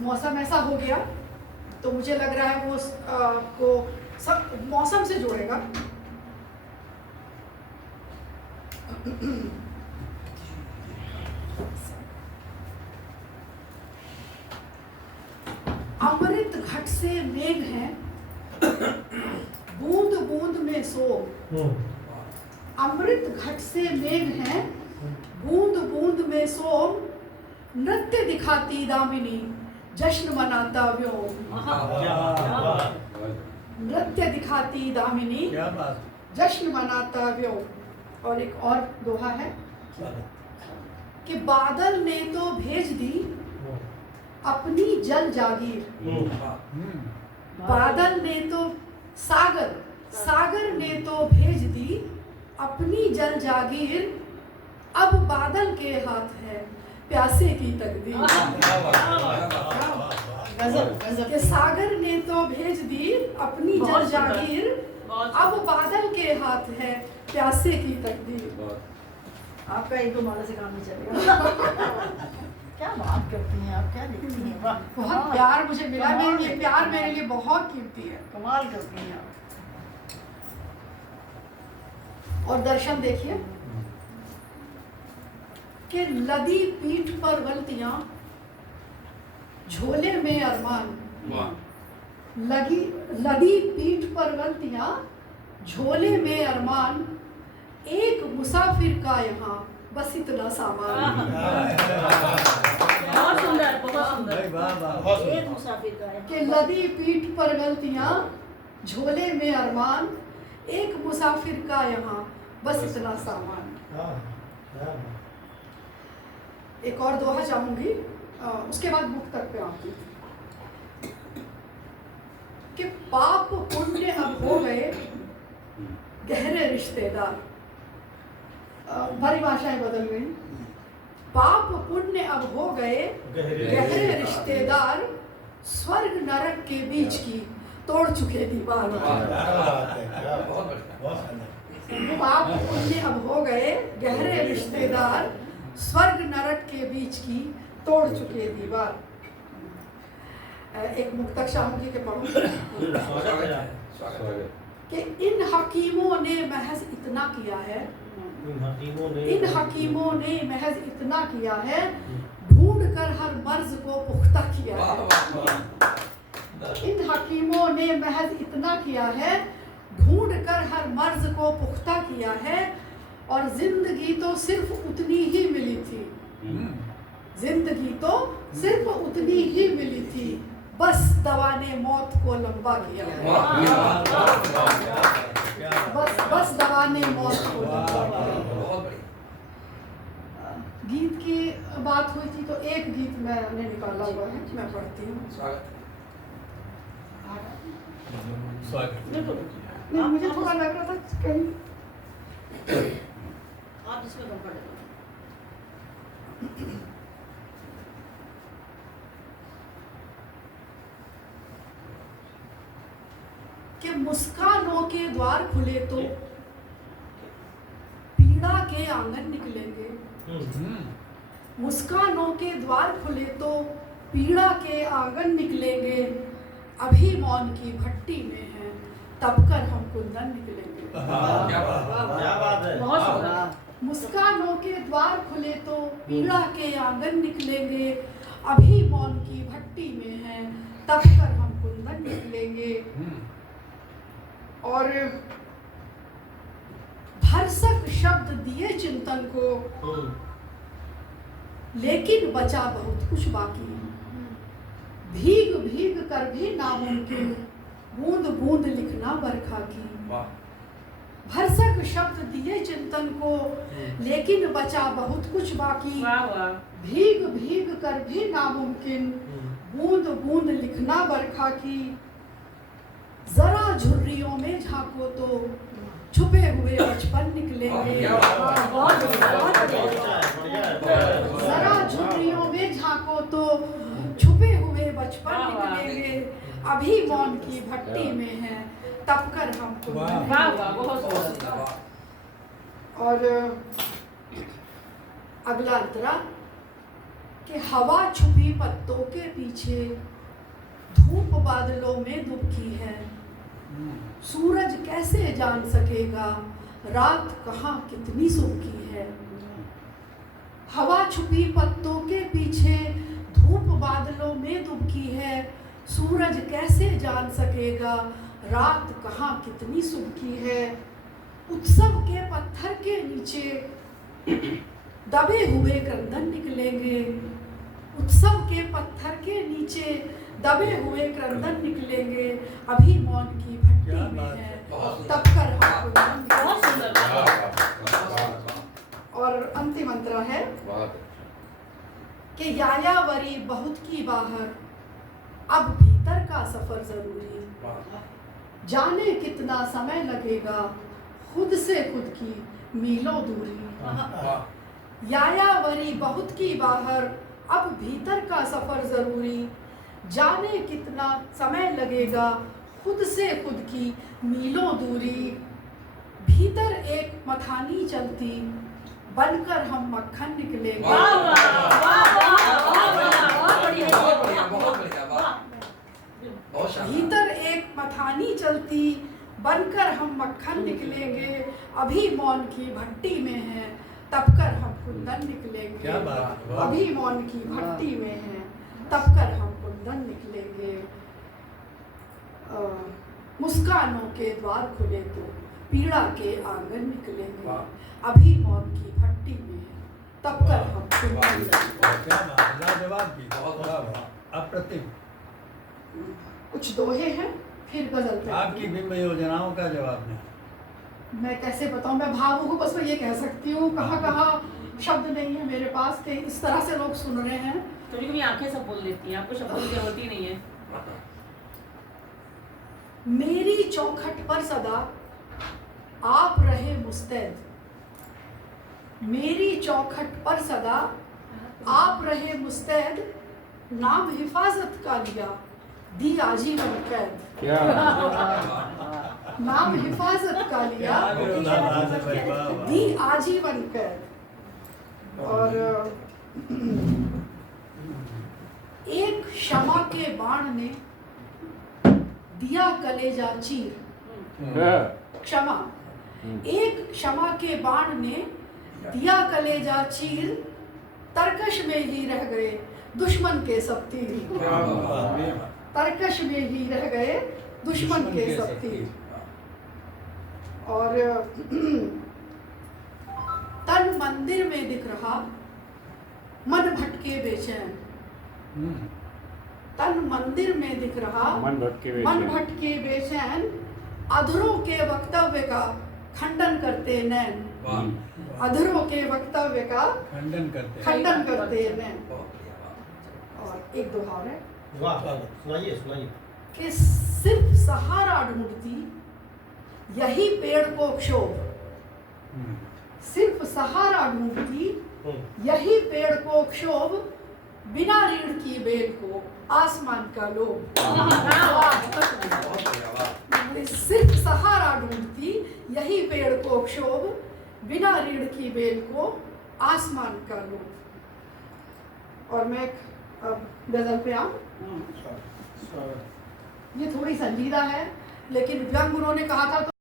मौसम ऐसा हो गया तो मुझे लग रहा है वो को सब मौसम से जोड़ेगा। अमृत घट से मेघ है, बूंद बूंद में सो। अमृत घट से मेघ है, बूंद बूंद में सो। नृत्य दिखाती दामिनी, जश्न मनाता व्योम। नृत्य दिखाती दामिनी, जश्न मनाता व्योम। और एक और दोहा है कि बादल ने तो भेज दी अपनी जल जागीर। बादल ने तो सागर ने तो भेज दी अपनी जल जागीर। अब बादल के हाथ है प्यासे की तकदीर। कि सागर ने तो भेज दी अपनी जल जागीर, अब बादल के हाथ है प्यासे की तकदीर। आपका एक दो माला से काम नहीं चलेगा। क्या बात करती हैं आप, क्या लिखती हैं, वाह। बहुत प्यार मुझे मिला, मेरे ये प्यार मेरे लिए बहुत कीमती है। कमाल करती हैं आप। और दर्शन देखिए कि लदी पीठ पर गलतियां, झोले में अरमान। लदी पीठ पर गलतियां, झोले में अरमान। एक मुसाफिर का यहाँ बस इतना सामान। बहुत सुंदर, बहुत सुंदर। एक मुसाफिर का है कि लदी पीठ पर गलतियां, झोले में अरमान। एक मुसाफिर का यहाँ बस इतना सामान। एक और दोहा चाहूंगी, उसके बाद मुक्तक पे आऊंगी। कि पाप पुण्य अब हो गए गहरे रिश्तेदार। परिभाषाएं बदल गई। पाप पुण्य अब हो गए गहरे रिश्तेदार। स्वर्ग नरक के बीच की तोड़ चुके दीवार। पाप पुण्य अब हो गए गहरे रिश्तेदार। स्वर्ग नरक के बीच की तोड़ चुके दीवार। एक मुक्तक चाहूंगी कि पढ़ूं कि इन हकीमों ने महज इतना किया है। इन हकीमों ने महज इतना किया है, ढूंढ कर हर मर्ज को पुख्ता किया है। इन हकीमों ने महज इतना किया है, ढूंढ कर हर मर्ज को पुख्ता किया है। और जिंदगी तो सिर्फ उतनी ही मिली थी। जिंदगी तो सिर्फ उतनी ही मिली थी, बस दवा ने मौत को लंबा किया है। बस दवा ने मौत को लंबा किया है। गीत की बात हुई थी तो एक गीत मैंने निकाला हुआ है, मैं पढ़ती हूँ। मुझे थोड़ा लग रहा था कहीं आप जिसमें कंफर्टेबल। कि मुस्कानों के द्वार खुले तो पीड़ा के आंगन निकलेंगे। मुस्कानों के द्वार खुले तो पीड़ा के आंगन निकलेंगे। अभी मौन की भट्टी में है, तब कर हम कुंदन निकलेंगे। क्या बात है, बहुत सुंदर। मुस्कानों के द्वार खुले तो पीड़ा के आंगन निकलेंगे। अभी मौन की भट्टी में है, तब कर हम कुंदन निकलेंगे। और भरसक शब्द दिए चिंतन को, लेकिन बचा बहुत कुछ बाकी। भीग भीग कर भी नामुमकिन, बूंद बूंद लिखना बरखा की। भरसक शब्द दिए चिंतन को, लेकिन बचा बहुत कुछ बाकी। भीग भीग कर भी नामुमकिन, बूंद बूंद लिखना बरखा की। जरा झुर्रियों में झांको तो छुपे हुए बचपन निकलेंगे। जरा झुर्रियों में झांको तो छुपे हुए बचपन निकलेंगे। अभी मौन की भट्टी में है, तब कर हम और अगला अंतरा कि हवा छुपी पत्तों के पीछे धूप बादलों में दुबकी है। सूरज कैसे जान सकेगा रात कहाँ कितनी सुबकी है। हवा छुपी पत्तों के पीछे धूप बादलों में दुबकी है। सूरज कैसे जान सकेगा रात कहाँ कितनी सुबकी है। उत्सव के पत्थर के नीचे दबे हुए क्रंदन निकलेंगे। उत्सव के पत्थर के नीचे दबे हुए क्रंदन निकलेंगे। अभी मौन की भट्टी में है तब कर हम क्रंदन। और अंतिम मंत्र है कि यायावरी बहुत की बाहर अब भीतर का सफर जरूरी। जाने कितना समय लगेगा खुद से खुद की मीलों दूरी। यायावरी बहुत की बाहर अब भीतर का सफर जरूरी। जाने कितना समय लगेगा खुद से खुद की मीलों दूरी। भीतर एक मथानी चलती बनकर हम मक्खन निकलेंगे। भीतर एक मथानी चलती बनकर हम मक्खन निकलेंगे। अभी मौन की भट्टी में है तब कर हम कुंदन निकलेंगे। अभी मौन की भट्टी में है तब कर हम कुंदन निकलेंगे। मुस्कानों के द्वार खुले तो पीड़ा के आंगन निकलेंगे। अभी मौन की भट्टी में है तब कर हम कुंदन निकलेंगे। अप्रतिम। कुछ दोहे हैं फिर गजल पे। आपकी बिंब योजनाओं का जवाब नहीं। मैं कैसे बताऊं, मैं भावुक हूँ, बस मैं ये कह सकती हूँ कहाँ कहाँ शब्द नहीं है मेरे पास कि इस तरह से लोग सुन रहे हैं। कभी कभी आंखें सब बोल देती हैं, आपको शब्दों की जरूरत ही नहीं है। मेरी चौखट पर सदा आप रहे मुस्तैद। मेरी चौखट पर सदा आप रहे मुस्तैद। नाम हिफाजत का लिया दी आजीवन कैद। नाम हिफाजत का लिया दी आजीवन कैद। और एक क्षमा के बाण ने दिया कलेजा चीर। क्षमा, एक क्षमा के बाण ने दिया कलेजा चीर। तरकश में ही रह गए दुश्मन के सब तीर। तरकश में ही रह गए दुश्मन के सब तीर। और तन मंदिर में दिख रहा मन भटके बेचैन। तन मंदिर में दिख रहा मन भटके बेचैन। अधरों के वक्तव्य का खंडन करते नैन। अधरों के वक्तव्य का खंडन करते नैन। और एक दोहा है कि सिर्फ सहारा ढूंढती यही पेड़ को क्षोभ। सिर्फ सहारा ढूंढती यही पेड़ को क्षोभ। बिना रीढ़ की बेल को आसमान का लोभ। सिर्फ सहारा ढूंढती यही पेड़ को क्षोभ। बिना रीढ़ की बेल को आसमान का लोभ। और मैं अब गजल पे आऊं। ये थोड़ी संजीदा है लेकिन व्यंग उन्होंने कहा था तो